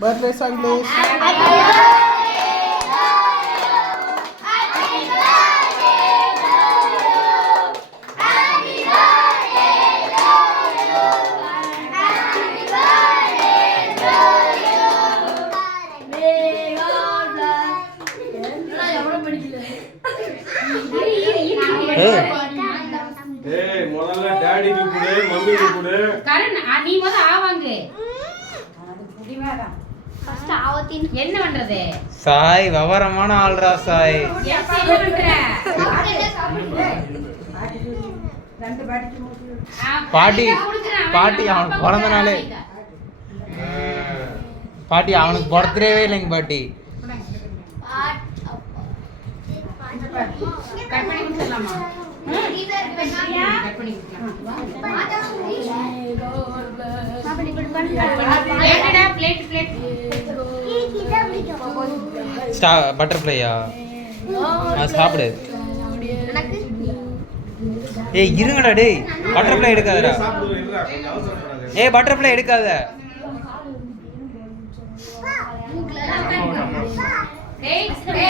Birthday song, please. ஏய் முதல்ல டாடிக்கு கொடு மம்மிக்கு கொடு கரண் நீ முத ஆவாங்க அது புடிவாடா ஃபர்ஸ்ட் ஆவத்தின் என்ன பண்றது சாய் விவரமான ஆள்ரா சாய் என்ன பண்ற ரெண்டு பாட்டிக்கு பாட்டி பாட்டி அவனுக்கு பிறந்த நாளே பாட்டி அவனுக்கு பர்த்டேவே இல்லைங்க பாட்டி கட் பண்ணி கொடுத்துடலாமா கட் பண்ணி கொடுக்கலாம் பிளேட் பட்டர்ஃப்ளையா சாப்பிடு ஏய் இருங்கடா டேய் பட்டர்ஃப்ளை எடுக்காதடா சாப்பிடு இல்ல கொஞ்சம் அவசரப்படாத ஏய் பட்டர்ஃப்ளை எடுக்காத டேய்